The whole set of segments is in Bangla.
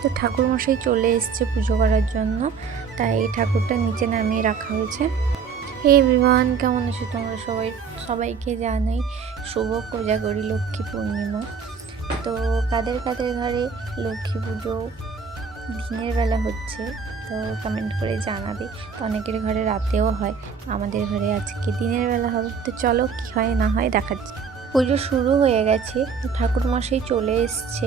তো ঠাকুরমশাই চলে এসছে পুজো করার জন্য, তাই এই ঠাকুরটা নিচে নামিয়ে রাখা হয়েছে। হে এভরিওয়ান কেমন আছো তোমরা সবাই? সবাইকে জানাই শুভ কোজাগরি লক্ষ্মী পূর্ণিমা। তো কাদের কাদের ঘরে লক্ষ্মী পুজো দিনের বেলা হচ্ছে, তো কমেন্ট করে জানাবে। তো অনেকের ঘরে রাতেও হয়, আমাদের ঘরে আজকে দিনের বেলা হবে। তো চলো কী হয় না হয় দেখাচ্ছি। পুজো শুরু হয়ে গেছে, ঠাকুরমশাই চলে এসছে।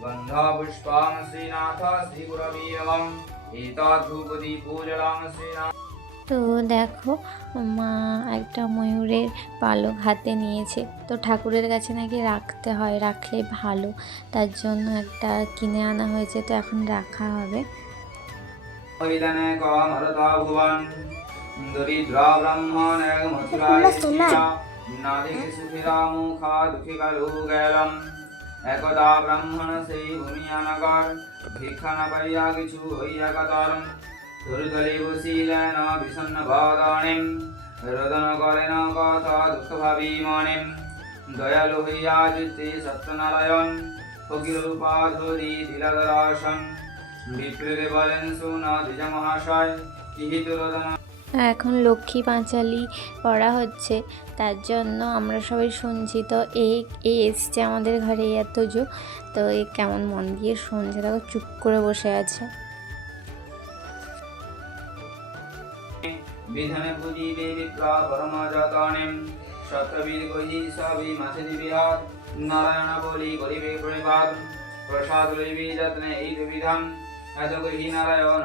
श्रीगुरवे नमः ईशगन्धं श्रीनाथं श्रीगुरवे नमः गन्धपुष्पं श्रीनाथ श्रीगुरवे नमः एतद्धूपदीपूजलं श्रीनाथ তো দেখো মা একটা ময়ূরের পালক হাতে নিয়েছে তো ঠাকুরের কাছে নাকি রাখতে হয় রাখলে ভালো তার জন্য একটা কিনে আনা হয়েছে তো এখন রাখা হবে ইদানে কমরতা ভুবন দরিদ্রা ব্রাহ্মণ এক মথুরায় শিরা নাদিকে সুখিরা মুখা দুঃখী কালু গেলম একদা ব্রাহ্মণ সেই ভূমিয়া নগর ভিক্ষা না পাইয়া কিছু হইয়া কাতর দুর্দলে বসিলেন বিষণ্ণ বদনিম রোদন করেন কথা দুঃখ ভাবি মনিম দয়ালু হইয়া জিতে সত্যনারায়ণ ফকির রূপা ধরি দিলাদরাসন বিপ্রেরে বলেন শুনা দ্বিজ মহাশয় কিহিত রোদন এখন লক্ষ্মী পাঁচালি পড়া হচ্ছে। তার জন্য আমরা সবাই শুনছি তো এই এ এসছে আমাদের ঘরে এত জো তো এ কেমন মন দিয়ে শুনছে? দেখো, চুপ করে বসে আছে। প্রসাদ লইবি যত্নে এই বিধান এত গহি নারায়ণ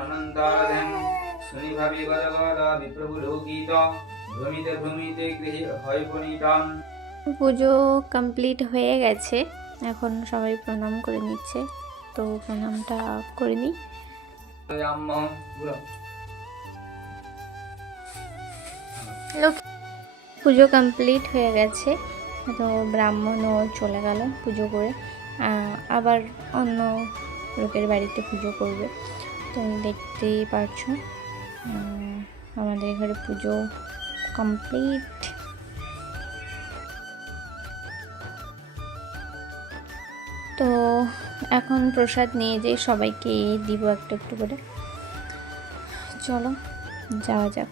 শুনি ভাবি গদ গদ বিপ্রভু লোকিত ভ্রমিতে ভ্রমিতে গৃহে হয় পরিতাম পুজো কমপ্লিট হয়ে গেছে। এখন সবাই প্রণাম করে নিচ্ছে। তো প্রণামটা করে নিই। পুজো কমপ্লিট হয়ে গেছে। তো ব্রাহ্মণও চলে গেল পুজো করে। আবার অন্য লোকের বাড়িতে পুজো করবে। তো দেখতেই পারছ। আমাদের ঘরে পুজো কমপ্লিট তো এখন প্রসাদ নিয়ে যেয়ে সবাইকে দিব একটু একটু করে। চলো, যাওয়া যাক।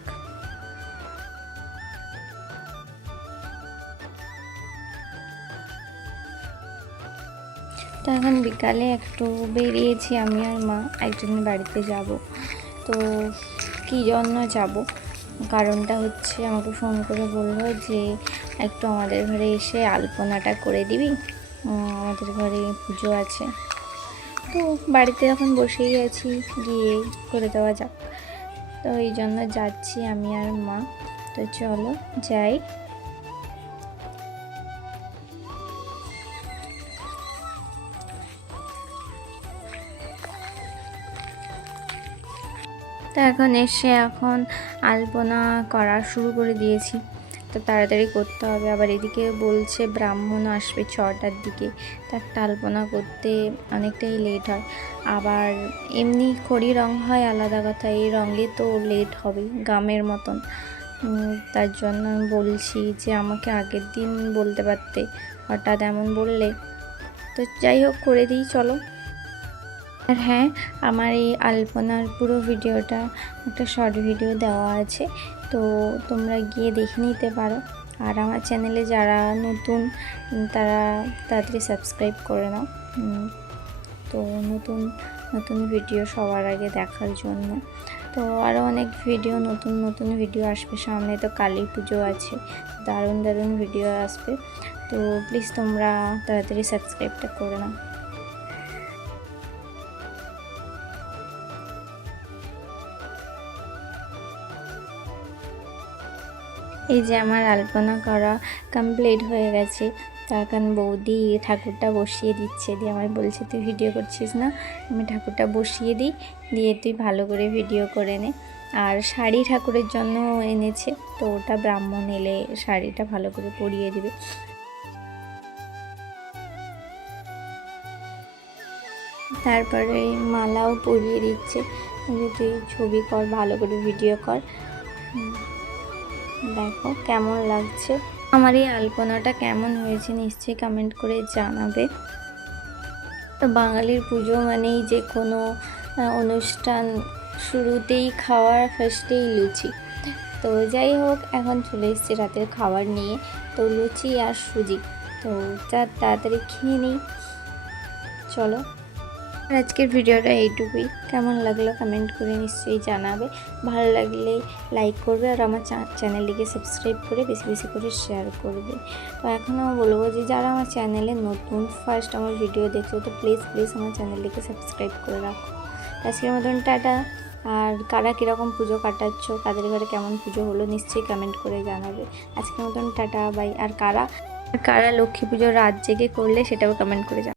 তো এখন বিকালে একটু বেরিয়েছি আমি আর মা একজনের বাড়িতে যাব। তো কী জন্য যাব? কারণটা হচ্ছে আমাকে ফোন করে বলল যে, একটু আমাদের ঘরে এসে আলপনাটা করে দিবি। আমাদের ঘরে পুজো আছে। তো বাড়িতে এখন বসেই আছি, গিয়ে করে দেওয়া যাক। তো এই জন্য যাচ্ছি আমি আর মা। তো চলো, যাই। তো এখন এসে এখন আলপনা করা শুরু করে দিয়েছি। তো তাড়াতাড়ি করতে হবে। আবার এদিকে বলছে ব্রাহ্মণ আসবে ছটার দিকে। তো একটা আলপনা করতে অনেকটাই লেট হয়। আবার এমনি খড়ি রং হয় আলাদা কথা। এই রঙে তো লেট হবে গামের মতন। তার জন্য আমি বলছি যে আমাকে আগের দিন বলতে পারতে। হঠাৎ এমন বললে। তো যাই হোক, করে দিই, চলো। আর হ্যাঁ আমার এই আলপনার পুরো ভিডিওটা, একটা শর্ট ভিডিও দেওয়া আছে। তো তোমরা গিয়ে দেখে নিতে পারো। আর আমার চ্যানেলে যারা নতুন, তারা তাড়াতাড়ি সাবস্ক্রাইব করে নাও। তো নতুন নতুন ভিডিও সবার আগে দেখার জন্য। তো আরও অনেক ভিডিও নতুন নতুন ভিডিও আসবে। সামনে তো কালী পুজো আছে, দারুণ দারুণ ভিডিও আসবে। তো প্লিজ তোমরা তাড়াতাড়ি সাবস্ক্রাইবটা করে নাও। এই যে আমার আলপনা করা কমপ্লিট হয়ে গেছে। তার কারণ বৌদি ঠাকুরটা বসিয়ে দিচ্ছে দিয়ে আমার বলছে, তুই ভিডিও করছিস না? আমি ঠাকুরটা বসিয়ে দিই, দিয়ে তুই ভালো করে ভিডিও করে নে। আর শাড়ি ঠাকুরের জন্য এনেছে, তো ওটা ব্রাহ্মণ এলে শাড়িটা ভালো করে পরিয়ে দিবে। তারপরে মালাও পরিয়ে দিচ্ছে। তুই ছবি কর, ভালো করে ভিডিও কর। দেখো কেমন লাগছে। আমার এই আলপনাটা কেমন হয়েছে নিশ্চয়ই কমেন্ট করে জানাবে। তো বাঙালির পুজো মানেই যে কোনো অনুষ্ঠান শুরুতেই খাওয়ার ফার্স্টেই লুচি। তো যাই হোক, এখন চলে এসেছি রাতের খাবার নিয়ে। তো লুচি আর সুজি। তো যা তাড়াতাড়ি খেয়ে নিই। চলো। আর আজকের ভিডিওটা এইটুকুই। কেমন লাগল কমেন্ট করে নিশ্চয়ই জানাবে। ভালো লাগলে লাইক করবে আর আমার চ্যানেলটিকে সাবস্ক্রাইব করে বেশি বেশি করে শেয়ার করবে। তো এখন আমি বলব যে, যারা আমার চ্যানেলে নতুন ফার্স্ট আমার ভিডিও দেখছ, তো প্লিজ প্লিজ আমার চ্যানেলটিকে সাবস্ক্রাইব করে রাখো। আজকের মতন টাটা। আর কারা কীরকম পুজো কাটাচ্ছ, কাদের ঘরে কেমন পুজো হলো, নিশ্চয়ই কমেন্ট করে জানাবে। আজকের মতন টাটা বাই আর কারা কারা লক্ষ্মী পুজোর রাত জেগে করলে, সেটাও কমেন্ট করে জানাবে।